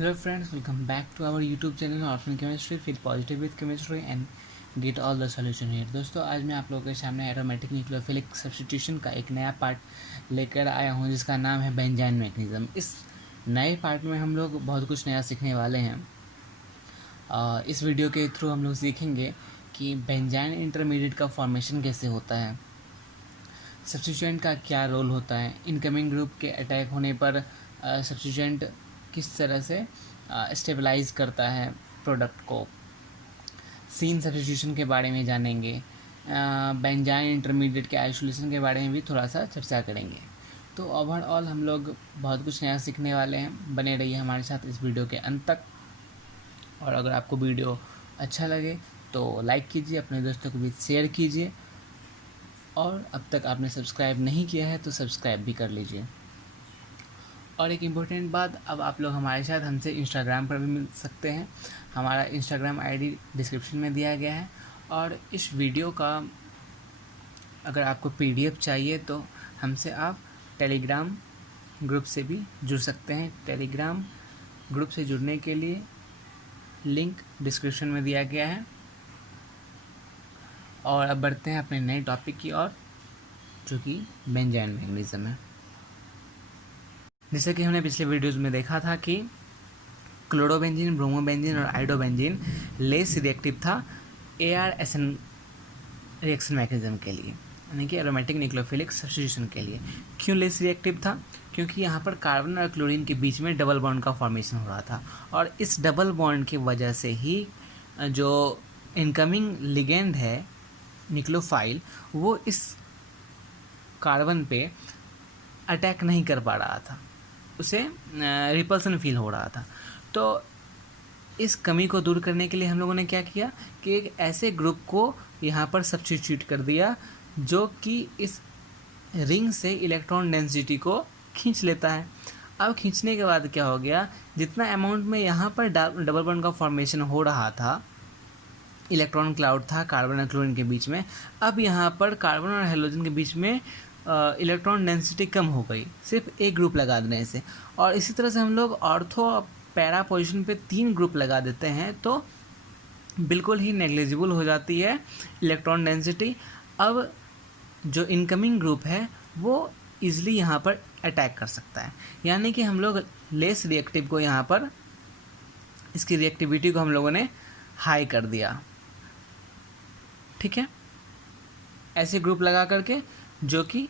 Hello friends, welcome back to our YouTube channel Orphan Chemistry. Feel positive with chemistry and get all the solution here. दोस्तों आज मैं आप लोगों के सामने एरोमेटिक न्यूक्लियोफिलिक सब्स्टिट्यूशन का एक नया पार्ट लेकर आया हूँ जिसका नाम है बेंजाइन मैकेनिज्म। इस नए पार्ट में हम लोग बहुत कुछ नया सीखने वाले हैं। इस वीडियो के थ्रू हम लोग सीखेंगे कि बेंजाइन इंटरमीडिएट का फॉर्मेशन कैसे होता है, सब्स्टिट्यूएंट का क्या रोल होता है, इनकमिंग ग्रुप के अटैक होने पर सब्स्टिट्यूएंट किस तरह से स्टेबलाइज करता है प्रोडक्ट को। सीन सब्स्टिट्यूशन के बारे में जानेंगे, बेंजाइन इंटरमीडिएट के आइसोलेशन के बारे में भी थोड़ा सा चर्चा करेंगे। तो ओवरऑल हम लोग बहुत कुछ नया सीखने वाले हैं। बने रहिए हमारे साथ इस वीडियो के अंत तक। और अगर आपको वीडियो अच्छा लगे तो लाइक कीजिए, अपने दोस्तों को भी शेयर कीजिए, और अब तक आपने सब्सक्राइब नहीं किया है तो सब्सक्राइब भी कर लीजिए। और एक इम्पोर्टेंट बात, अब आप लोग हमारे साथ हमसे इंस्टाग्राम पर भी मिल सकते हैं। हमारा इंस्टाग्राम आईडी डिस्क्रिप्शन में दिया गया है। और इस वीडियो का अगर आपको पीडीएफ चाहिए तो हमसे आप टेलीग्राम ग्रुप से भी जुड़ सकते हैं। टेलीग्राम ग्रुप से जुड़ने के लिए लिंक डिस्क्रिप्शन में दिया गया है। और अब बढ़ते हैं अपने नए टॉपिक की ओर, जो कि बेंजाइन मैकेनिज्म है। जैसे कि हमने पिछले वीडियोज़ में देखा था कि क्लोरोबेंजीन, ब्रोमोबेंजीन और आइडोबेंजीन लेस रिएक्टिव था AR-SN रिएक्शन मैकेनिज्म के लिए, यानी कि एरोमेटिक न्यूक्लियोफिलिक सब्स्टिट्यूशन के लिए। क्यों लेस रिएक्टिव था? क्योंकि यहाँ पर कार्बन और क्लोरीन के बीच में डबल बॉन्ड का फॉर्मेशन हो रहा था, और इस डबल बॉन्ड की वजह से ही जो इनकमिंग लिगेंड है न्यूक्लियोफाइल, वो इस कार्बन पे अटैक नहीं कर पा रहा था, उसे रिपल्सन फील हो रहा था। तो इस कमी को दूर करने के लिए हम लोगों ने क्या किया कि एक ऐसे ग्रुप को यहाँ पर सब्स्टिट्यूट कर दिया जो कि इस रिंग से इलेक्ट्रॉन डेंसिटी को खींच लेता है। अब खींचने के बाद क्या हो गया, जितना अमाउंट में यहाँ पर डबल बॉन्ड का फॉर्मेशन हो रहा था, इलेक्ट्रॉन क्लाउड था कार्बन और क्लोरीन के बीच में, अब यहाँ पर कार्बन और हाइड्रोजन के बीच में इलेक्ट्रॉन डेंसिटी कम हो गई सिर्फ एक ग्रुप लगा देने से। और इसी तरह से हम लोग ऑर्थो पैरा पोजीशन पे 3 ग्रुप लगा देते हैं तो बिल्कुल ही नेग्लिजिबल हो जाती है इलेक्ट्रॉन डेंसिटी। अब जो इनकमिंग ग्रुप है वो ईजिली यहाँ पर अटैक कर सकता है, यानी कि हम लोग लेस रिएक्टिव को यहाँ पर, इसकी रिएक्टिविटी को हम लोगों ने हाई कर दिया। ठीक है, ऐसे ग्रुप लगा करके जो कि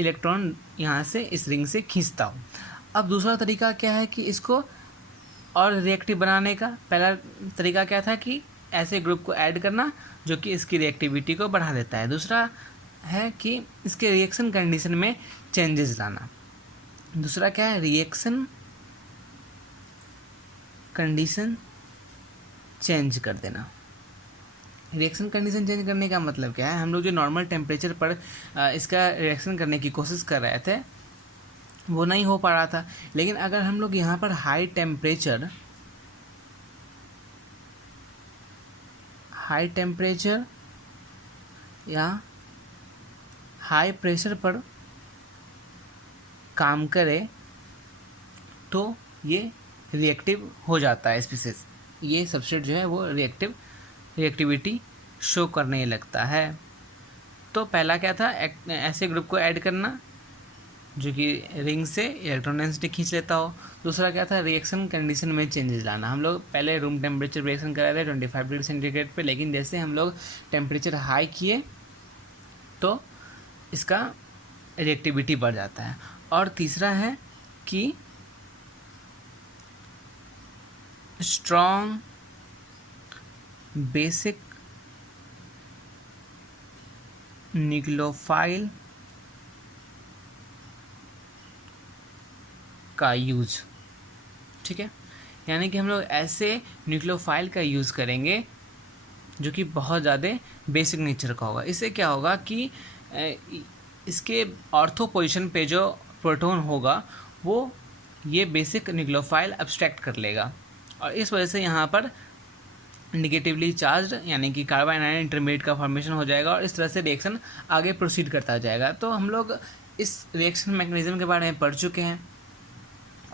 इलेक्ट्रॉन यहाँ से इस रिंग से खींचता हो। अब दूसरा तरीका क्या है कि इसको और रिएक्टिव बनाने का? पहला तरीका क्या था कि ऐसे ग्रुप को ऐड करना जो कि इसकी रिएक्टिविटी को बढ़ा देता है। दूसरा है कि इसके रिएक्शन कंडीशन में चेंजेस लाना। दूसरा क्या है? रिएक्शन कंडीशन चेंज कर देना। रिएक्शन कंडीशन चेंज करने का मतलब क्या है? हम लोग जो नॉर्मल टेम्परेचर पर इसका रिएक्शन करने की कोशिश कर रहे थे वो नहीं हो पा रहा था, लेकिन अगर हम लोग यहाँ पर हाई टेम्परेचर या हाई प्रेशर पर काम करें तो ये रिएक्टिव हो जाता है। स्पीसीज ये सब्सट्रेट जो है वो रिएक्टिविटी शो करने लगता है। तो पहला क्या था? ऐसे ग्रुप को ऐड करना जो कि रिंग से इलेक्ट्रॉन डेंसिटी खींच लेता हो। दूसरा क्या था? रिएक्शन कंडीशन में चेंजेस लाना। हम लोग पहले रूम टेम्परेचर रिएक्शन कर रहे थे 25 डिग्री सेंटीग्रेड पे, लेकिन जैसे हम लोग टेम्परेचर हाई किए तो इसका रिएक्टिविटी बढ़ जाता है। और तीसरा है कि स्ट्रॉन्ग बेसिक न्यूक्लियोफाइल का यूज। ठीक है, यानी कि हम लोग ऐसे न्यूक्लियोफाइल का यूज़ करेंगे जो कि बहुत ज़्यादा बेसिक नेचर का होगा। इससे क्या होगा कि इसके ऑर्थो पोजीशन पे जो प्रोटॉन होगा वो ये बेसिक न्यूक्लियोफाइल अब्स्ट्रैक्ट कर लेगा, और इस वजह से यहाँ पर निगेटिवली चार्ज्ड यानी कि कार्बन आयन इंटरमीडिएट का फॉर्मेशन हो जाएगा, और इस तरह से रिएक्शन आगे प्रोसीड करता जाएगा। तो हम लोग इस रिएक्शन मैकेनिज्म के बारे में पढ़ चुके हैं।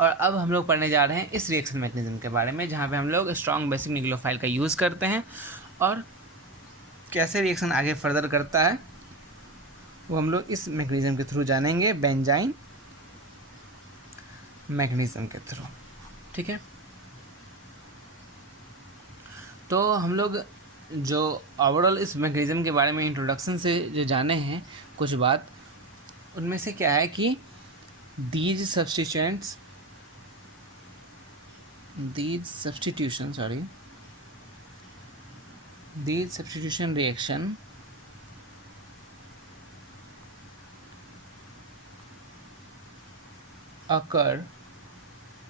और अब हम लोग पढ़ने जा रहे हैं इस रिएक्शन मैकेनिज्म के बारे में, जहाँ पे हम लोग स्ट्रॉन्ग बेसिक न्यूक्लियोफाइल का यूज़ करते हैं और कैसे रिएक्शन आगे फर्दर करता है वो हम लोग इस मैकेनिज्म के थ्रू जानेंगे, बेंजाइन मैकेनिज्म के थ्रू। ठीक है, तो हम लोग जो ओवरऑल इस मैकेनिज्म के बारे में इंट्रोडक्शन से जो जाने हैं कुछ बात, उनमें से क्या है कि these substitution reaction occur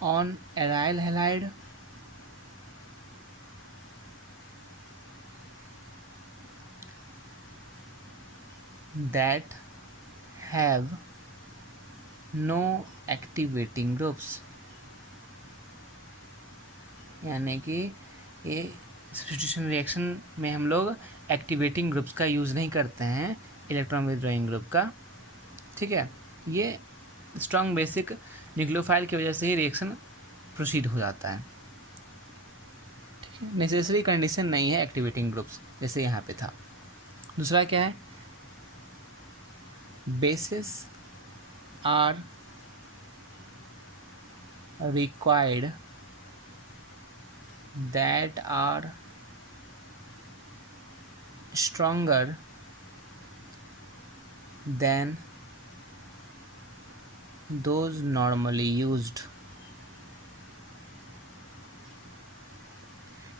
on aryl halide that have no activating groups, यानी कि ये सब्स्टिट्यूशन रिएक्शन में हम लोग एक्टिवेटिंग ग्रुप्स का यूज़ नहीं करते हैं, इलेक्ट्रॉन विथड्रॉइंग ग्रुप का। ठीक है, ये स्ट्रॉन्ग बेसिक न्यूक्लियोफाइल की वजह से ही रिएक्शन प्रोसीड हो जाता है। ठीक है, नेसेसरी कंडीशन नहीं है एक्टिवेटिंग ग्रुप्स जैसे यहाँ पे था। दूसरा क्या है, bases are required that are stronger than those normally used,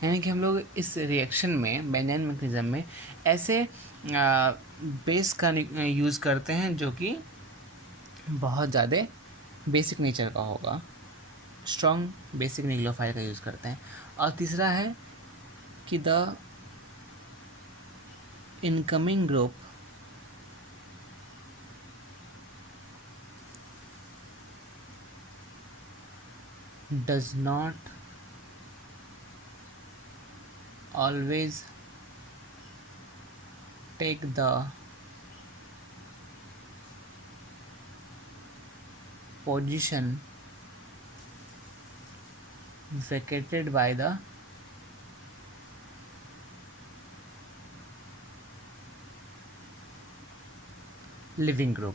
यानी कि हम लोग इस रिएक्शन में बेंजाइन मैकेनिज्म में ऐसे बेस का यूज़ करते हैं जो कि बहुत ज़्यादा बेसिक नेचर का होगा, स्ट्रॉन्ग बेसिक न्यूक्लियोफाइल का यूज़ करते हैं। और तीसरा है कि the incoming group does not always take the position vacated by the leaving group.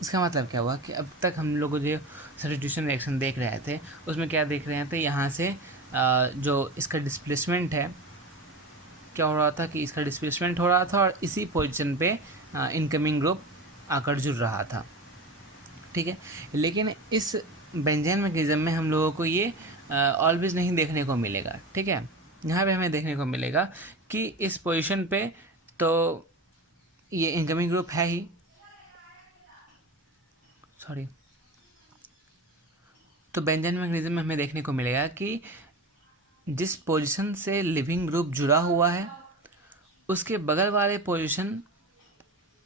इसका मतलब क्या हुआ कि अब तक हम लोग जो सब्स्टिट्यूशन रिएक्शन देख रहे थे उसमें क्या देख रहे थे, यहाँ से जो इसका डिस्प्लेसमेंट है, क्या हो रहा था कि इसका डिस्प्लेसमेंट हो रहा था और इसी पोजीशन पे इनकमिंग ग्रुप आकर जुड़ रहा था। ठीक है, लेकिन इस बेंजाइन मैकेनिज्म में हम लोगों को ये ऑलवेज नहीं देखने को मिलेगा। ठीक है, यहाँ पे हमें देखने को मिलेगा कि इस पोजीशन पे तो ये इनकमिंग ग्रुप है ही, तो बेंजाइन मैकेनिज्म में हमें देखने को मिलेगा कि जिस पोजीशन से लिविंग ग्रुप जुड़ा हुआ है उसके बगल वाले पोजीशन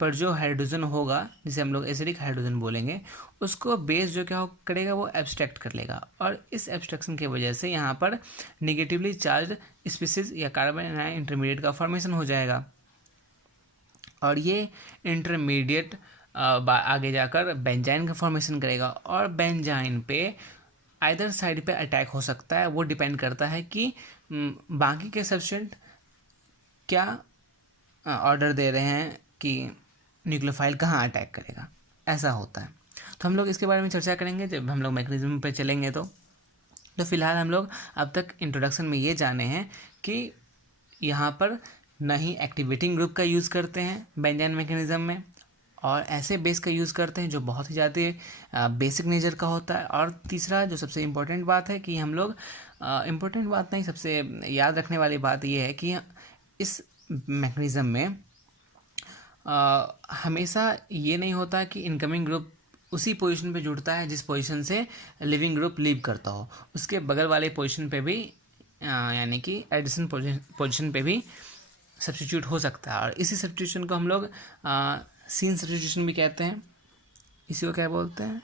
पर जो हाइड्रोजन होगा, जिसे हम लोग एसिडिक हाइड्रोजन बोलेंगे, उसको बेस जो क्या करेगा वो एब्स्ट्रैक्ट कर लेगा। और इस एब्स्ट्रैक्शन की वजह से यहाँ पर नेगेटिवली चार्ज स्पीसीज या कार्बन इंटरमीडिएट का फॉर्मेशन हो जाएगा और ये इंटरमीडिएट आगे जाकर बेंजाइन का फॉर्मेशन करेगा और बेंजाइन पे आइदर साइड पे अटैक हो सकता है। वो डिपेंड करता है कि बाकी के सब्सटेंट क्या ऑर्डर दे रहे हैं कि न्यूक्लियोफाइल कहाँ अटैक करेगा, ऐसा होता है। तो हम लोग इसके बारे में चर्चा करेंगे जब हम लोग मैकेनिज्म पे चलेंगे। तो फिलहाल हम लोग अब तक इंट्रोडक्शन में ये जाने हैं कि यहाँ पर न ही एक्टिवेटिंग ग्रुप का यूज़ करते हैं बेंजाइन मैकेनिज्म में, और ऐसे बेस का यूज़ करते हैं जो बहुत ही ज़्यादा बेसिक नेचर का होता है। और तीसरा जो सबसे इम्पोर्टेंट बात है कि हम लोग इम्पोर्टेंट बात नहीं, सबसे याद रखने वाली बात ये है कि इस मैकेनिज्म में हमेशा ये नहीं होता कि इनकमिंग ग्रुप उसी पोजीशन पे जुड़ता है जिस पोजीशन से लिविंग ग्रुप लीव करता हो, उसके बगल वाले पोजीशन पे भी यानी कि एडिशन पोजीशन पे भी सब्स्टिट्यूट हो सकता है। और इसी सब्स्टिट्यूशन को हम लोग सीन सब्स्टिट्यूशन भी कहते हैं। इसी को क्या बोलते हैं,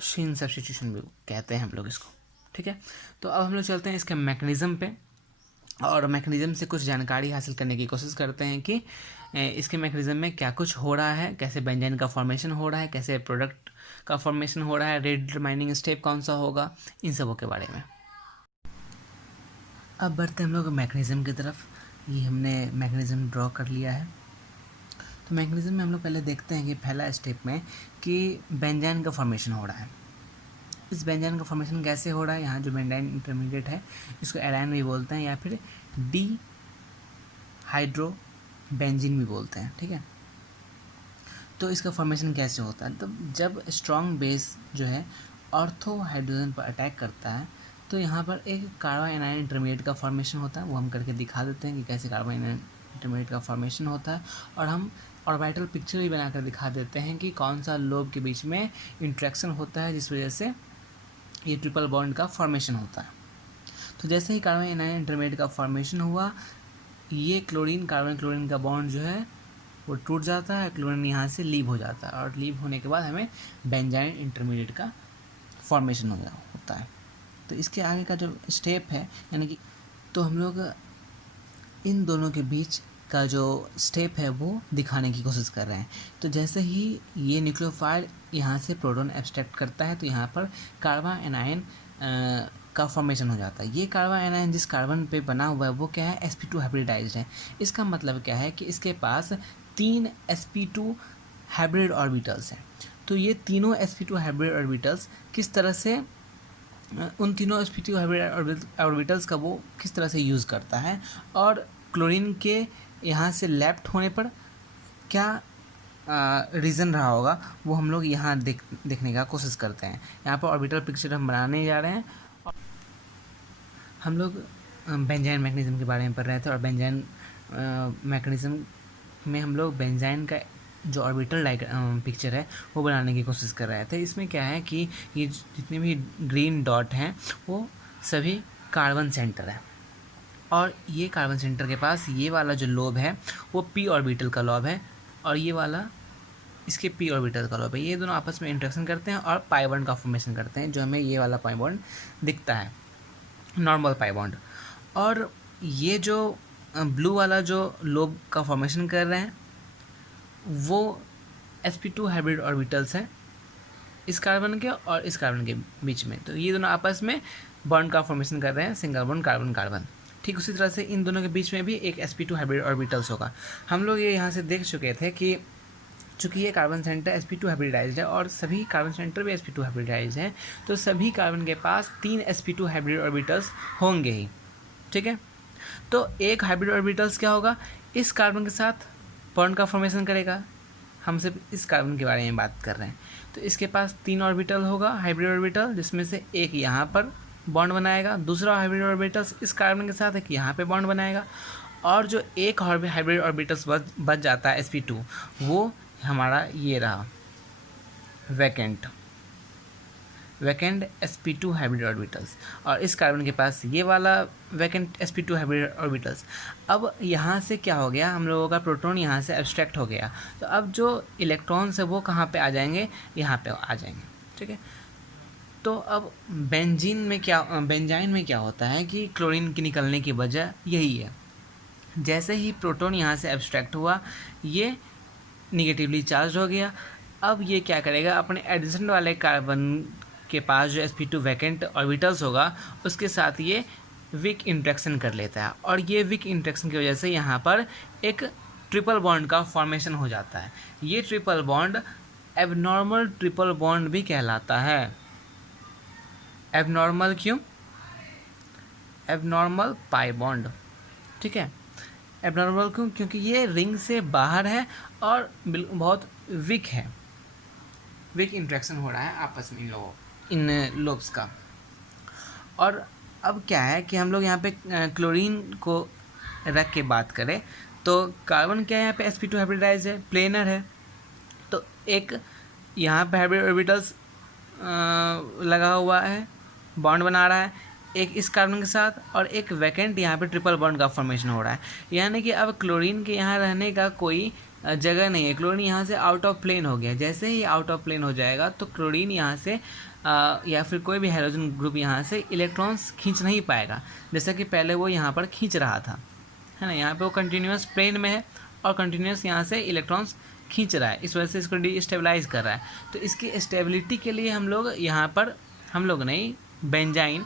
सीन सब्स्टिट्यूशन भी कहते हैं हम लोग इसको। ठीक है, तो अब हम लोग चलते हैं इसके मैकेनिज्म पे। और मैकेनिज़्म से कुछ जानकारी हासिल करने की कोशिश करते हैं कि इसके मैकेनिज़्म में क्या कुछ हो रहा है, कैसे बेंजाइन का फॉर्मेशन हो रहा है, कैसे प्रोडक्ट का फॉर्मेशन हो रहा है, रेट डिटरमाइनिंग स्टेप कौन सा होगा, इन सबों के बारे में। अब बढ़ते हैं हम लोग मैकेनिज़्म की तरफ। ये हमने मैकेनिज़्म ड्रॉ कर लिया है। तो मैकेनिज़्म में हम लोग पहले देखते हैं कि पहला स्टेप में कि बेंजाइन का फॉर्मेशन हो रहा है। इस बेंजाइन का फॉर्मेशन कैसे हो रहा है, यहाँ जो बेंजाइन इंटरमीडिएट है इसको एराइन भी बोलते हैं या फिर डी हाइड्रो बेंजीन भी बोलते हैं, ठीक है। तो इसका फॉर्मेशन कैसे होता है, तो जब स्ट्रॉन्ग बेस जो है ऑर्थो हाइड्रोजन पर अटैक करता है तो यहाँ पर एक कार्बन एनायन इंटरमीडिएट का फॉर्मेशन होता है। वो हम करके दिखा देते हैं कि कैसे कार्बन एनायन इंटरमीडिएट का फॉर्मेशन होता है, और हम ऑर्बिटल पिक्चर भी बनाकर दिखा देते हैं कि कौन सा लोब के बीच में इंट्रैक्शन होता है जिस वजह से ये ट्रिपल बॉन्ड का फॉर्मेशन होता है। तो जैसे ही कार्बन एनायन इंटरमीडिएट का फॉर्मेशन हुआ, ये क्लोरीन कार्बन क्लोरीन का बॉन्ड जो है वो टूट जाता है, क्लोरीन यहाँ से लीव हो जाता है, और लीव होने के बाद हमें बेंजाइन इंटरमीडिएट का फॉर्मेशन होता है। तो इसके आगे का जो स्टेप है, यानी कि तो हम लोग इन दोनों के बीच का जो स्टेप है वो दिखाने की कोशिश कर रहे हैं। तो जैसे ही ये न्यूक्लियोफाइल यहाँ से प्रोटॉन एब्स्ट्रैक्ट करता है तो यहाँ पर कार्बन एनायन का फॉर्मेशन हो जाता है। ये कार्बन एनायन जिस कार्बन पे बना हुआ है वो क्या है, sp2 हाइब्रिडाइज्ड है। इसका मतलब क्या है कि इसके पास 3 sp2 हाइब्रिड ऑर्बिटल्स हैं। तो ये तीनों sp2 हाइब्रिड ऑर्बिटल्स किस तरह से उन तीनों sp2 हाइब्रिड ऑर्बिटल्स का वो किस तरह से यूज़ करता है, और क्लोरीन के यहाँ से लेफ्ट होने पर क्या रीज़न रहा होगा, वो हम लोग यहाँ देखने का कोशिश करते हैं। यहाँ पर ऑर्बिटल पिक्चर हम बनाने जा रहे हैं। हम लोग बेंजाइन मैकेनिज़्म के बारे में पढ़ रहे थे, और बेंजाइन मैकेनिज़्म में हम लोग बेंजाइन का जो ऑर्बिटल पिक्चर है वो बनाने की कोशिश कर रहे थे। इसमें क्या है कि ये जितने भी ग्रीन डॉट हैं वो सभी कार्बन सेंटर है, और ये कार्बन सेंटर के पास ये वाला जो लोब है वो पी ऑर्बिटल का लोब है, और ये वाला इसके पी ऑर्बिटल का लोब है। ये दोनों आपस में इंटरेक्शन करते हैं और पाई बॉन्ड का फॉर्मेशन करते हैं, जो हमें ये वाला पाई बॉन्ड दिखता है, नॉर्मल पाई बॉन्ड। और ये जो ब्लू वाला जो लोब का फॉर्मेशन कर रहे हैं वो sp2 हाइब्रिड ऑर्बिटल्स हैं इस कार्बन के और इस कार्बन के बीच में। तो ये दोनों आपस में बॉन्ड का फॉर्मेशन कर रहे हैं, सिंगल बॉन्ड कार्बन कार्बन। ठीक उसी तरह से इन दोनों के बीच में भी एक sp2 हाइब्रिड ऑर्बिटल्स होगा। हम लोग ये यहाँ से देख चुके थे कि चूँकि ये कार्बन सेंटर sp2 हाइब्रिडाइज्ड है और सभी कार्बन सेंटर भी sp2 हाइब्रिडाइज्ड हैं, तो सभी कार्बन के पास 3 sp2 हाइब्रिड ऑर्बिटल्स होंगे ही, ठीक है। तो एक हाइब्रिड ऑर्बिटल्स क्या होगा, इस कार्बन के साथ बॉन्ड का फॉर्मेशन करेगा। हम सिर्फ इस कार्बन के बारे में बात कर रहे हैं। तो इसके पास 3 ऑर्बिटल होगा हाइब्रिड ऑर्बिटल, जिसमें से एक यहाँ पर बॉन्ड बनाएगा, दूसरा हाइब्रिड ऑर्बिटल्स इस कार्बन के साथ एक यहाँ पे बॉन्ड बनाएगा, और जो एक हाइब्रिड ऑर्बिटल्स बच जाता है sp2 वो हमारा ये रहा वैकेंट sp2 हाइब्रिड ऑर्बिटल्स, और इस कार्बन के पास ये वाला वैकेंट sp2 हाइब्रिड ऑर्बिटल्स। अब यहाँ से क्या हो गया, हम लोगों का प्रोटॉन यहाँ से एब्स्ट्रैक्ट हो गया, तो अब जो इलेक्ट्रॉन्स है वो कहाँ पे आ जाएंगे, यहाँ पे आ जाएंगे, ठीक है। तो अब बेंजाइन में क्या होता है कि क्लोरीन की निकलने की वजह यही है। जैसे ही प्रोटॉन यहाँ से एब्स्ट्रैक्ट हुआ, ये निगेटिवली चार्ज हो गया। अब ये क्या करेगा, अपने एडिशन वाले कार्बन के पास जो sp2 वैकेंट ऑर्बिटल्स होगा उसके साथ ये वीक इंट्रैक्शन कर लेता है, और ये वीक इंट्रैक्शन की वजह से यहाँ पर एक ट्रिपल बॉन्ड का फॉर्मेशन हो जाता है। ये triple bond abnormal triple bond भी कहलाता है। एबनॉर्मल क्यों, एबनॉर्मल पाई बॉन्ड, ठीक है। एबनॉर्मल क्यों, क्योंकि ये रिंग से बाहर है और बहुत वीक है, वीक इंट्रैक्शन हो रहा है आपस में इन लोब्स का। और अब क्या है कि हम लोग यहाँ पे क्लोरीन को रख के बात करें तो कार्बन क्या है, यहाँ पे sp2 हाइब्रिडाइज है, प्लेनर है, तो एक यहाँ पे हाइब्रिड ऑर्बिटल्स लगा हुआ है, बॉन्ड बना रहा है एक इस कार्बन के साथ, और एक वैकेंट यहाँ पे ट्रिपल बॉन्ड का फॉर्मेशन हो रहा है। यानी कि अब क्लोरीन के यहाँ रहने का कोई जगह नहीं है, क्लोरीन यहाँ से आउट ऑफ प्लेन हो गया। जैसे ही आउट ऑफ प्लेन हो जाएगा तो क्लोरीन यहाँ से या फिर कोई भी हाइड्रोजन ग्रुप यहाँ से इलेक्ट्रॉन्स खींच नहीं पाएगा, जैसा कि पहले वो यहाँ पर खींच रहा था, है ना। यहाँ पे वो कंटिन्यूस प्लेन में है और कंटिन्यूस यहाँ से इलेक्ट्रॉन्स खींच रहा है, इस वजह से इसको डिस्टेबलाइज कर रहा है। तो इसकी स्टेबिलिटी के लिए हम लोग यहाँ पर, हम लोग नहीं, बेंजाइन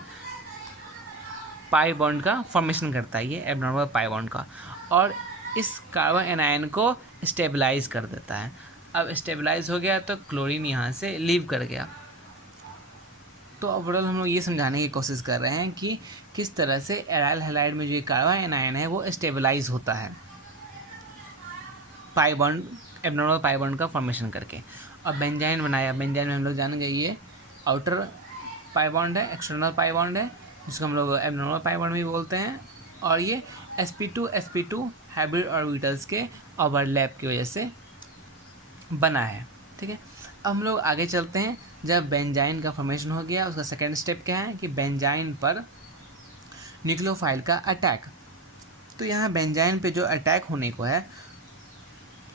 पाई बॉन्ड का फॉर्मेशन करता है, ये एबनॉर्मल पाई बॉन्ड का, और इस कार्बन एनायन को स्टेबलाइज कर देता है। अब स्टेबलाइज हो गया तो क्लोरीन यहाँ से लीव कर गया। तो ओवरऑल हम लोग ये समझाने की कोशिश कर रहे हैं कि किस तरह से एराइल हैलाइड में जो ये कार्बन एनायन है वो स्टेबलाइज होता है pi bond, abnormal pi bond का फॉर्मेशन करके। और बेंजाइन बनाया, बेंजाइन में हम लोग जानेंगे ये आउटर पाई बॉन्ड है, एक्सटर्नल पाई बॉन्ड है, जिसको हम लोग एबनॉर्मल पाई बॉन्ड भी बोलते हैं, और ये sp2 हाइब्रिड ऑर्बिटल्स के ओवरलैप की वजह से बना है। ठीक है, अब हम लोग आगे चलते हैं। जब बेंजाइन का फॉर्मेशन हो गया, उसका सेकेंड स्टेप क्या है कि बेंजाइन पर न्यूक्लियोफाइल का अटैक। तो यहाँ बेंजाइन पे जो अटैक होने को है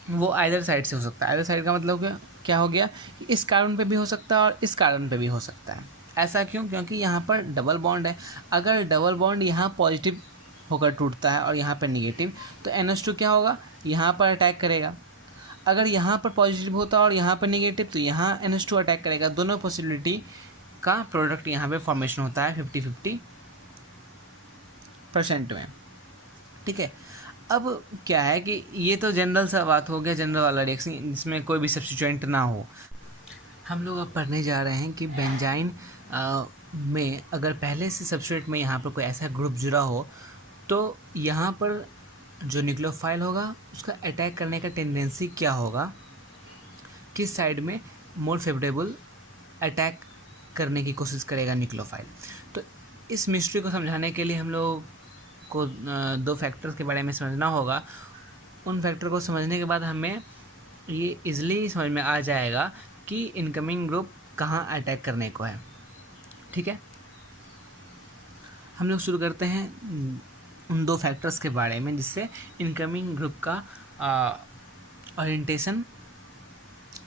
वो आइदर साइड से हो सकता है। आइदर साइड का मतलब क्या हो गया, इस कार्बन पे भी हो सकता है और इस कार्बन पे भी हो सकता है। ऐसा क्यों? क्योंकि यहाँ पर डबल बॉन्ड है। अगर डबल बॉन्ड यहाँ पॉजिटिव होकर टूटता है और यहाँ पर निगेटिव, तो NH2 क्या होगा, यहाँ पर अटैक करेगा। अगर यहाँ पर पॉजिटिव होता है और यहाँ पर निगेटिव, तो यहाँ NH2 अटैक करेगा। दोनों पॉसिबिलिटी का प्रोडक्ट यहाँ पे फॉर्मेशन होता है 50-50% में। ठीक है, अब क्या है कि ये तो जनरल सा बात हो गया, जनरल वाला रिएक्शन जिसमें कोई भी सब्स्टिट्यूएंट ना हो। हम लोग अब पढ़ने जा रहे हैं कि बेंजाइन में अगर पहले से सब्स्ट्रेट में यहाँ पर कोई ऐसा ग्रुप जुड़ा हो, तो यहाँ पर जो न्यूक्लियोफाइल होगा उसका अटैक करने का टेंडेंसी क्या होगा, किस साइड में मोर फेवरेबल अटैक करने की कोशिश करेगा न्यूक्लियोफाइल। तो इस मिस्ट्री को समझाने के लिए हम लोग को दो फैक्टर्स के बारे में समझना होगा। उन फैक्टर को समझने के बाद हमें ये इजीली समझ में आ जाएगा कि इनकमिंग ग्रुप कहाँ अटैक करने को है। ठीक है, हम लोग शुरू करते हैं उन दो फैक्टर्स के बारे में जिससे इनकमिंग ग्रुप का ओरिएंटेशन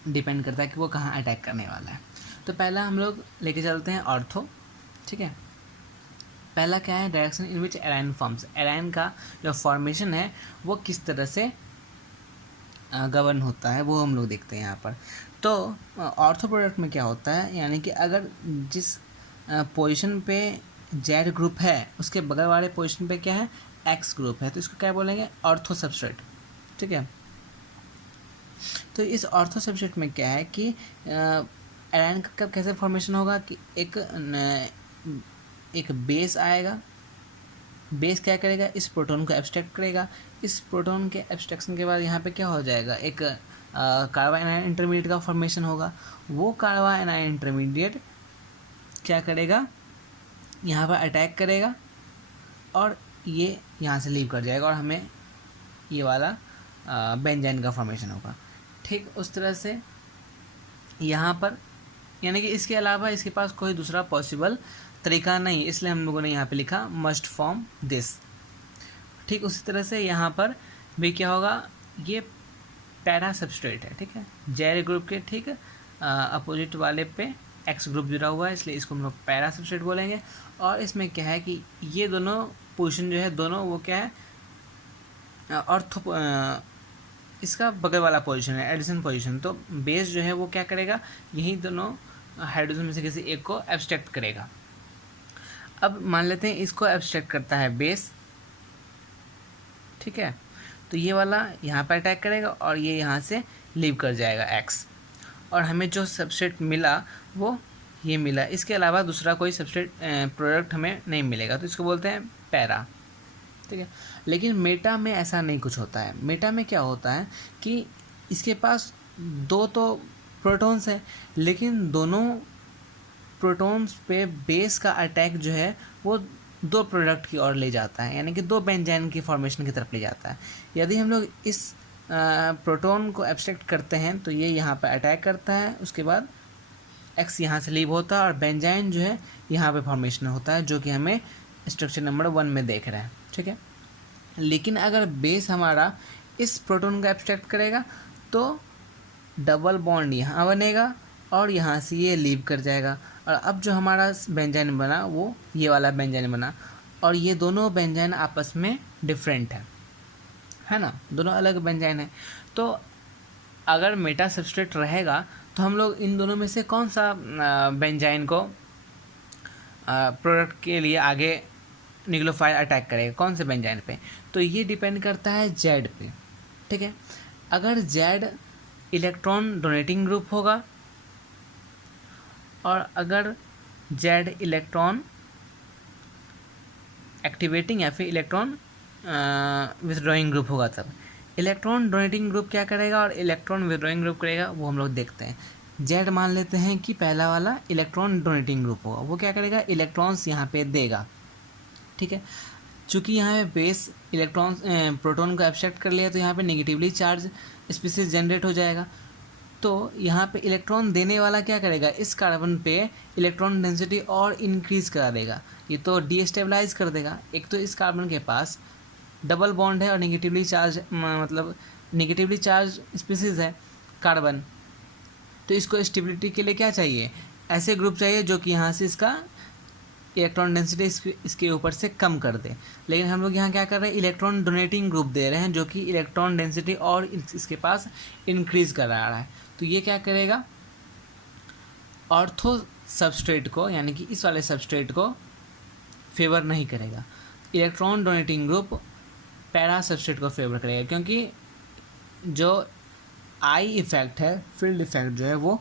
डिपेंड करता है कि वो कहाँ अटैक करने वाला है। तो पहला हम लोग लेके चलते हैं ऑर्थो। ठीक है, पहला क्या है, डायरेक्शन इन विच एराइन फॉर्म्स। एराइन का जो फॉर्मेशन है वो किस तरह से गवर्न होता है वो हम लोग देखते हैं यहाँ पर। तो ऑर्थो प्रोडक्ट में क्या होता है, यानी कि अगर जिस पोजीशन पे जेड ग्रुप है उसके बगल वाले पोजीशन पे क्या है, एक्स ग्रुप है, तो इसको क्या बोलेंगे, ऑर्थो सबस्ट्रेट। ठीक है, तो इस ऑर्थो सबस्ट्रेट में क्या है कि एराइन का कैसे फॉर्मेशन होगा कि एक बेस आएगा। बेस क्या करेगा, इस प्रोटॉन को एब्स्ट्रैक्ट करेगा। इस प्रोटॉन के एब्स्ट्रैक्शन के बाद यहाँ पे क्या हो जाएगा, एक कार्बन एनायन इंटरमीडिएट का फॉर्मेशन होगा। वो कार्बन एनायन इंटरमीडिएट क्या करेगा, यहाँ पर अटैक करेगा और ये यहाँ से लीव कर जाएगा और हमें ये वाला बेंजाइन का फॉर्मेशन होगा। ठीक उस तरह से यहाँ पर, यानी कि इसके अलावा इसके पास कोई दूसरा पॉसिबल तरीका नहीं, इसलिए हम लोगों ने यहाँ पे लिखा मस्ट फॉर्म दिस। ठीक उसी तरह से यहाँ पर भी क्या होगा, ये पैरा सबस्ट्रेट है। ठीक है, जेड ग्रुप के ठीक अपोजिट वाले पे एक्स ग्रुप जुड़ा हुआ है, इसलिए इसको हम लोग पैरा सबस्ट्रेट बोलेंगे। और इसमें क्या है कि ये दोनों पोजीशन जो है, दोनों वो क्या है, ऑर्थो, इसका बगल वाला पोजीशन है, एडिशन पोजीशन। तो बेस जो है वो क्या करेगा, यही दोनों हाइड्रोजन में से किसी एक को एब्स्ट्रैक्ट करेगा। अब मान लेते हैं इसको एब्स्ट्रैक्ट करता है बेस। ठीक है, तो ये वाला यहाँ पर अटैक करेगा और ये यहाँ से लीव कर जाएगा एक्स, और हमें जो सबस्ट्रेट मिला वो ये मिला। इसके अलावा दूसरा कोई सबस्ट्रेट प्रोडक्ट हमें नहीं मिलेगा, तो इसको बोलते हैं पैरा। ठीक है, लेकिन मेटा में ऐसा नहीं कुछ होता है। मेटा में क्या होता है कि इसके पास दो तो प्रोटॉन्स है, लेकिन दोनों प्रोटॉन्स पे बेस का अटैक जो है वो दो प्रोडक्ट की ओर ले जाता है, यानी कि दो बेंजाइन की फॉर्मेशन की तरफ ले जाता है। यदि हम लोग इस प्रोटॉन को एब्स्ट्रैक्ट करते हैं तो ये यहाँ पर अटैक करता है, उसके बाद एक्स यहाँ से लीव होता है और बेंजाइन जो है यहाँ पे फॉर्मेशन होता है, जो कि हमें स्ट्रक्चर नंबर 1 में देख रहे हैं। ठीक है, लेकिन अगर बेस हमारा इस प्रोटॉन को एब्स्ट्रैक्ट करेगा तो डबल बॉन्ड यहाँ बनेगा और यहाँ से ये लीव कर जाएगा। और अब जो हमारा बेंजाइन बना वो ये वाला बेंजाइन बना, और ये दोनों बेंजाइन आपस में डिफरेंट है ना, दोनों अलग बेंजाइन है। तो अगर मेटा सब्सट्रेट रहेगा तो हम लोग इन दोनों में से कौन सा बेंजाइन को प्रोडक्ट के लिए आगे न्यूक्लियोफाइल अटैक करेगा, कौन से बेंजाइन पे, तो ये डिपेंड करता है जेड पे। ठीक है, अगर जेड इलेक्ट्रॉन डोनेटिंग ग्रुप होगा और अगर जेड इलेक्ट्रॉन एक्टिवेटिंग या फिर इलेक्ट्रॉन विथड्रॉइंग ग्रुप होगा, तब इलेक्ट्रॉन डोनेटिंग ग्रुप क्या करेगा और इलेक्ट्रॉन विथड्रॉइंग ग्रुप करेगा, वो हम लोग देखते हैं। जेड मान लेते हैं कि पहला वाला इलेक्ट्रॉन डोनेटिंग ग्रुप होगा, वो क्या करेगा, इलेक्ट्रॉन्स यहाँ पे देगा। ठीक है, चूँकि यहाँ पे बेस इलेक्ट्रॉन प्रोटॉन को एब्स्ट्रैक्ट कर लिया तो यहाँ पे नेगेटिवली चार्ज स्पीसीज जनरेट हो जाएगा। तो यहाँ पे इलेक्ट्रॉन देने वाला क्या करेगा, इस कार्बन पे इलेक्ट्रॉन डेंसिटी और इंक्रीज करा देगा, ये तो डीस्टेबलाइज कर देगा। एक तो इस कार्बन के पास डबल बॉन्ड है और नेगेटिवली चार्ज मतलब नेगेटिवली चार्ज स्पीसीज है कार्बन, तो इसको स्टेबिलिटी के लिए क्या चाहिए, ऐसे ग्रुप चाहिए जो कि यहाँ से इसका इलेक्ट्रॉन डेंसिटी इसके ऊपर से कम कर दे। लेकिन हम लोग यहाँ क्या कर रहे हैं, इलेक्ट्रॉन डोनेटिंग ग्रुप दे रहे हैं जो कि इलेक्ट्रॉन डेंसिटी और इसके पास इंक्रीज कर रहा है। तो ये क्या करेगा, ऑर्थो सबस्ट्रेट को यानी कि इस वाले सबस्ट्रेट को फेवर नहीं करेगा। Electron donating group para substrate को फेवर करेगा, क्योंकि जो आई इफेक्ट है, फील्ड इफेक्ट जो है वो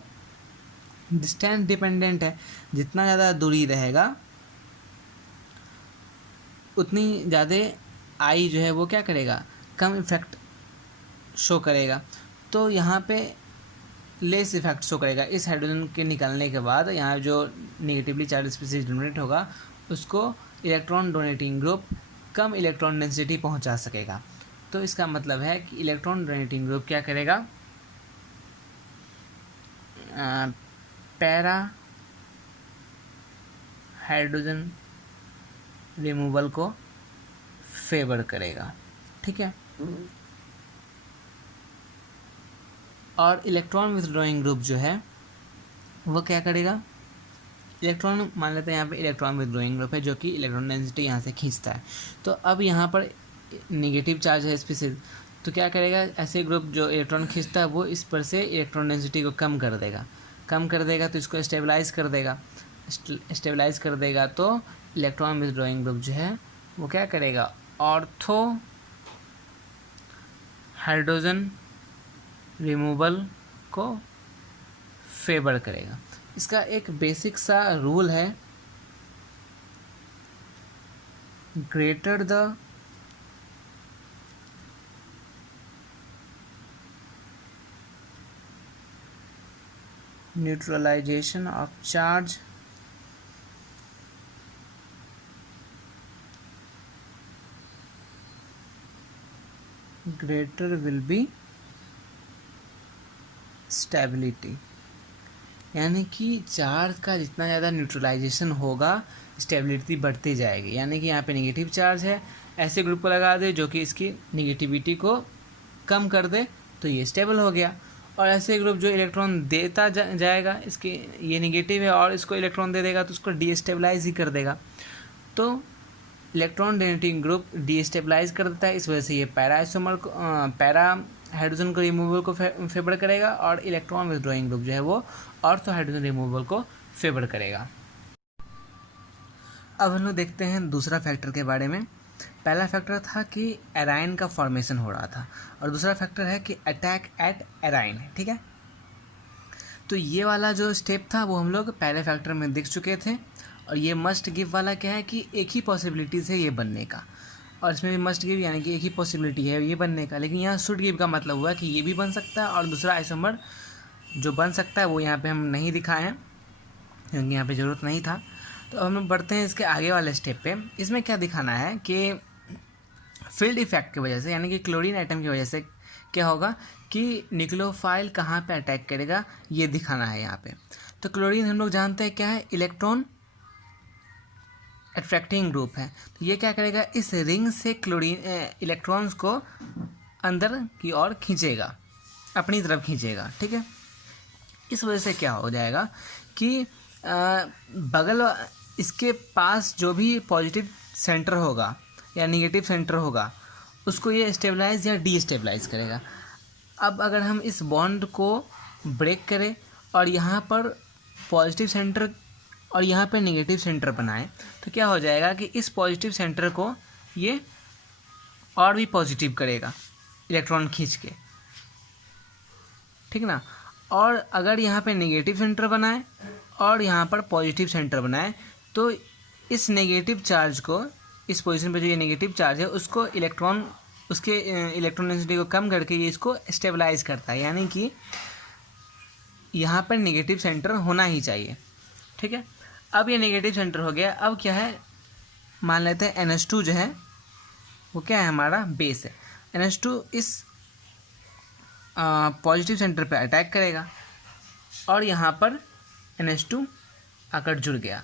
डिस्टेंस डिपेंडेंट है। जितना ज़्यादा दूरी रहेगा उतनी ज़्यादा आई जो है वो क्या करेगा, कम इफेक्ट शो करेगा। तो यहाँ पे लेस इफेक्ट शो करेगा। इस हाइड्रोजन के निकलने के बाद यहाँ जो नेगेटिवली चार्ज स्पीसीज डोनेट होगा उसको इलेक्ट्रॉन डोनेटिंग ग्रुप कम इलेक्ट्रॉन डेंसिटी पहुँचा सकेगा। तो इसका मतलब है कि इलेक्ट्रॉन डोनेटिंग ग्रुप क्या करेगा, पैरा हाइड्रोजन रिमूवल को फेवर करेगा। ठीक है, और इलेक्ट्रॉन विथड्रॉइंग ग्रुप जो है वो क्या करेगा, इलेक्ट्रॉन मान लेते हैं यहाँ पे इलेक्ट्रॉन विथड्रॉइंग ग्रुप है जो कि इलेक्ट्रॉन डेंसिटी यहाँ से खींचता है। तो अब यहाँ पर नेगेटिव चार्ज है स्पीसीज, तो क्या करेगा, ऐसे ग्रुप जो इलेक्ट्रॉन खींचता है वो इस पर से इलेक्ट्रॉन डेंसिटी को कम कर देगा तो इसको स्टेबलाइज कर देगा। तो इलेक्ट्रॉन विथड्रॉइंग ग्रुप जो है वो क्या करेगा, ऑर्थो हाइड्रोजन रिमूवल को फेवर करेगा। इसका एक बेसिक सा रूल है, greater the neutralization of charge greater will be stability, यानी कि चार्ज का जितना ज़्यादा न्यूट्रलाइजेशन होगा स्टेबिलिटी बढ़ती जाएगी। यानी कि यहाँ पे नेगेटिव चार्ज है, ऐसे ग्रुप को लगा दे जो कि इसकी नेगेटिविटी को कम कर दे तो ये स्टेबल हो गया। और ऐसे ग्रुप जो इलेक्ट्रॉन देता जाएगा, इसकी ये नेगेटिव है और इसको इलेक्ट्रॉन दे देगा तो उसको डीस्टेबलाइज ही कर देगा। तो इलेक्ट्रॉन डोनेटिंग ग्रुप डीस्टेबलाइज कर देता है, इस वजह से ये पैरा हाइड्रोजन को रिमूवल को फेवर करेगा और इलेक्ट्रॉन विथड्रॉइंग ग्रुप जो है वो ऑर्थो हाइड्रोजन रिमूवल को फेवर करेगा। अब हम लोग देखते हैं दूसरा फैक्टर के बारे में। पहला फैक्टर था कि एराइन का फॉर्मेशन हो रहा था और दूसरा फैक्टर है कि अटैक एट एराइन। ठीक है, तो ये वाला जो स्टेप था वो हम लोग पहले फैक्टर में देख चुके थे। और ये मस्ट गिव वाला क्या है कि एक ही पॉसिबिलिटीज़ है ये बनने का, और इसमें भी मस्ट गिव यानी कि एक ही पॉसिबिलिटी है ये बनने का। लेकिन यहाँ शुड गिव का मतलब हुआ कि ये भी बन सकता है और दूसरा आइसोमर जो बन सकता है वो यहाँ पे हम नहीं दिखाए हैं क्योंकि यहाँ पे ज़रूरत नहीं था। तो हम बढ़ते हैं इसके आगे वाले स्टेप पे। इसमें क्या दिखाना है कि फील्ड इफेक्ट की वजह से यानी कि क्लोरीन एटम की वजह से क्या होगा कि न्यूक्लियोफाइल कहाँ पे अटैक करेगा ये दिखाना है यहाँ पे। तो क्लोरीन हम लोग जानते हैं क्या है, इलेक्ट्रॉन अट्रैक्टिंग ग्रुप है। तो ये क्या करेगा, इस रिंग से क्लोरीन इलेक्ट्रॉन्स को अंदर की ओर खींचेगा, अपनी तरफ खींचेगा, ठीक है। इस वजह से क्या हो जाएगा कि बगल इसके पास जो भी पॉजिटिव सेंटर होगा या निगेटिव सेंटर होगा उसको ये स्टेबलाइज या डीस्टेबलाइज करेगा। अब अगर हम इस बॉन्ड को ब्रेक करें और यहाँ पर पॉजिटिव सेंटर और यहाँ पे नेगेटिव सेंटर बनाएं तो क्या हो जाएगा कि इस पॉजिटिव सेंटर को ये और भी पॉजिटिव करेगा इलेक्ट्रॉन खींच के, ठीक ना। और अगर यहाँ पे नेगेटिव सेंटर बनाए और यहाँ पर पॉजिटिव सेंटर बनाए तो इस नेगेटिव चार्ज को, इस पोजीशन पे जो ये नेगेटिव चार्ज है उसको इलेक्ट्रॉन, उसके इलेक्ट्रॉन डेंसिटी को कम करके ये इसको स्टेबलाइज करता है, यानी कि यहाँ पर नेगेटिव सेंटर होना ही चाहिए, ठीक है। अब ये नेगेटिव सेंटर हो गया। अब क्या है, मान लेते हैं NH2 जो है वो क्या है, हमारा बेस है। NH2 इस पॉजिटिव सेंटर पे अटैक करेगा और यहाँ पर NH2 आकर जुड़ गया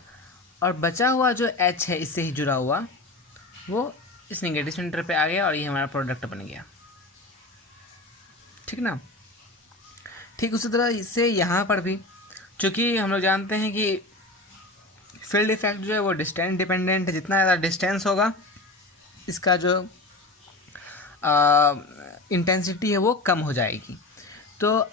और बचा हुआ जो H है इससे ही जुड़ा हुआ वो इस नेगेटिव सेंटर पे आ गया और ये हमारा प्रोडक्ट बन गया, ठीक ना। ठीक उसी तरह से यहाँ पर भी, चूँकि हम लोग जानते हैं कि फील्ड इफेक्ट जो है वो डिस्टेंस डिपेंडेंट है, जितना ज़्यादा डिस्टेंस होगा इसका जो इंटेंसिटी है वो कम हो जाएगी। तो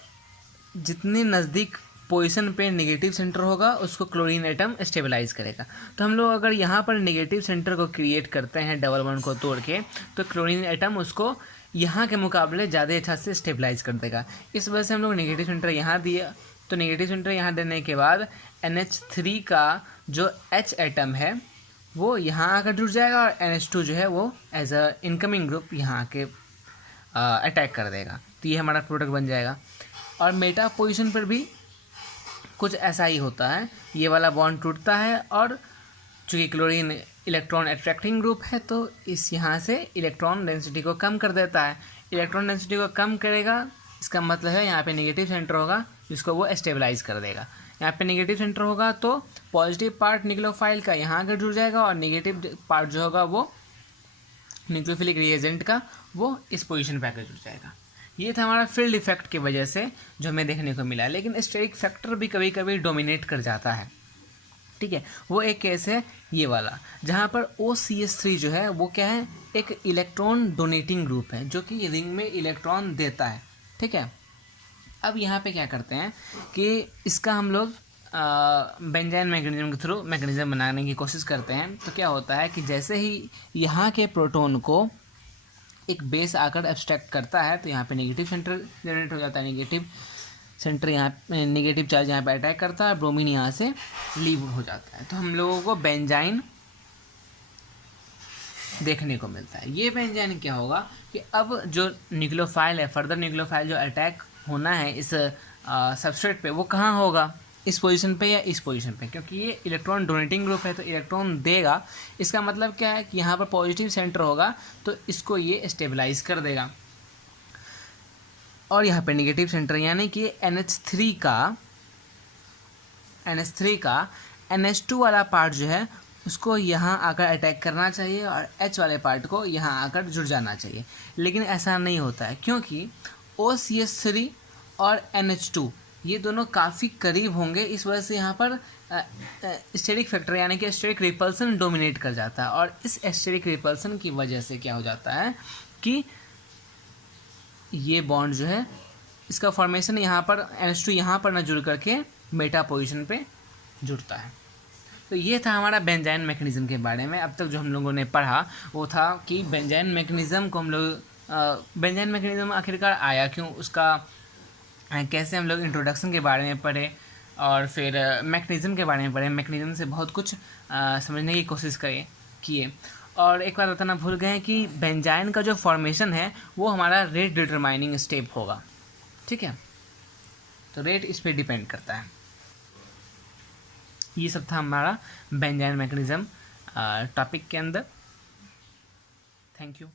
जितने नज़दीक पोजीशन पे नेगेटिव सेंटर होगा उसको क्लोरीन एटम स्टेबलाइज करेगा। तो हम लोग अगर यहाँ पर नेगेटिव सेंटर को क्रिएट करते हैं डबल बॉन्ड को तोड़ के, तो क्लोरीन एटम उसको यहाँ के मुकाबले ज़्यादा अच्छा से स्टेबलाइज कर देगा। इस वजह से हम लोग नेगेटिव सेंटर यहाँ दिया, तो नेगेटिव सेंटर यहाँ देने के बाद NH3 का जो H एटम है वो यहाँ आकर जुड़ जाएगा और NH2 जो है वो एज अ इनकमिंग ग्रुप यहाँ आके अटैक कर देगा। तो ये हमारा प्रोडक्ट बन जाएगा। और मेटा पोजीशन पर भी कुछ ऐसा ही होता है, ये वाला बॉन्ड टूटता है और चूँकि क्लोरीन इलेक्ट्रॉन अट्रैक्टिंग ग्रुप है तो इस यहाँ से इलेक्ट्रॉन डेंसिटी को कम कर देता है। इलेक्ट्रॉन डेंसिटी को कम करेगा, इसका मतलब है यहाँ पे नेगेटिव सेंटर होगा जिसको वो स्टेबलाइज कर देगा। यहाँ पे नेगेटिव सेंटर होगा तो पॉजिटिव पार्ट न्यूक्लियोफाइल का यहाँ आकर जुड़ जाएगा और नेगेटिव पार्ट जो होगा वो न्यूक्लियोफिलिक रिएजेंट का वो इस पोजीशन पे आकर जुड़ जाएगा। ये था हमारा फील्ड इफेक्ट की वजह से जो हमें देखने को मिला। लेकिन स्टेरिक फैक्टर भी कभी कभी डोमिनेट कर जाता है, ठीक है। वो एक केस है ये वाला जहाँ पर OCH3 जो है वो क्या है, एक इलेक्ट्रॉन डोनेटिंग ग्रुप है जो कि रिंग में इलेक्ट्रॉन देता है, ठीक है। अब यहाँ पे क्या करते हैं कि इसका हम लोग बेंजाइन मैकेनिज्म के थ्रू मैकेनिज्म बनाने की कोशिश करते हैं। तो क्या होता है कि जैसे ही यहाँ के प्रोटॉन को एक बेस आकर एब्स्ट्रैक्ट करता है तो यहाँ पे नेगेटिव सेंटर जनरेट हो जाता है, नेगेटिव सेंटर यहाँ नेगेटिव चार्ज यहाँ पे अटैक करता है, ब्रोमीन यहाँ से लीव हो जाता है। तो हम लोगों को बेंजाइन देखने को मिलता है। ये बेंजाइन क्या होगा कि अब जो न्यूक्लियोफाइल है, फर्दर न्यूक्लियोफाइल जो अटैक होना है इस सबस्ट्रेट पे वो कहाँ होगा, इस पोजीशन पे या इस पोजीशन पे, क्योंकि ये इलेक्ट्रॉन डोनेटिंग ग्रुप है तो इलेक्ट्रॉन देगा। इसका मतलब क्या है कि यहाँ पर पॉजिटिव सेंटर होगा तो इसको ये स्टेबलाइज कर देगा। और यहाँ पे नेगेटिव सेंटर यानी कि NH3 का NH2 वाला पार्ट जो है उसको यहाँ आकर अटैक करना चाहिए और H वाले पार्ट को यहाँ आकर जुड़ जाना चाहिए। लेकिन ऐसा नहीं होता है क्योंकि OCH3 और NH2 ये दोनों काफ़ी करीब होंगे। इस वजह से यहाँ पर स्टेरिक फैक्टर यानी कि स्टेरिक रिपल्सन डोमिनेट कर जाता है और इस स्टेरिक रिपल्सन की वजह से क्या हो जाता है कि ये बॉन्ड जो है इसका फॉर्मेशन यहाँ पर NH2 यहाँ पर न जुड़ करके मेटा पोजीशन पे जुड़ता है। तो ये था हमारा बेंजाइन मैकेनिज्म के बारे में। अब तक जो हम लोगों ने पढ़ा वो था कि बेंजाइन मैकेनिज्म को हम लोग बेंजाइन मैकेनिज्म आखिरकार आया क्यों, उसका कैसे हम लोग इंट्रोडक्शन के बारे में पढ़े और फिर मैकेनिज्म के बारे में पढ़े। मैकेनिज्म से बहुत कुछ समझने की कोशिश किए। और एक बात बताना भूल गए कि बेंजाइन का जो फॉर्मेशन है वो हमारा रेट डिटरमाइनिंग स्टेप होगा, ठीक है। तो रेट इस पर डिपेंड करता है। ये सब था हमारा बेंजाइन मैकेनिज्म टॉपिक के अंदर। Thank you.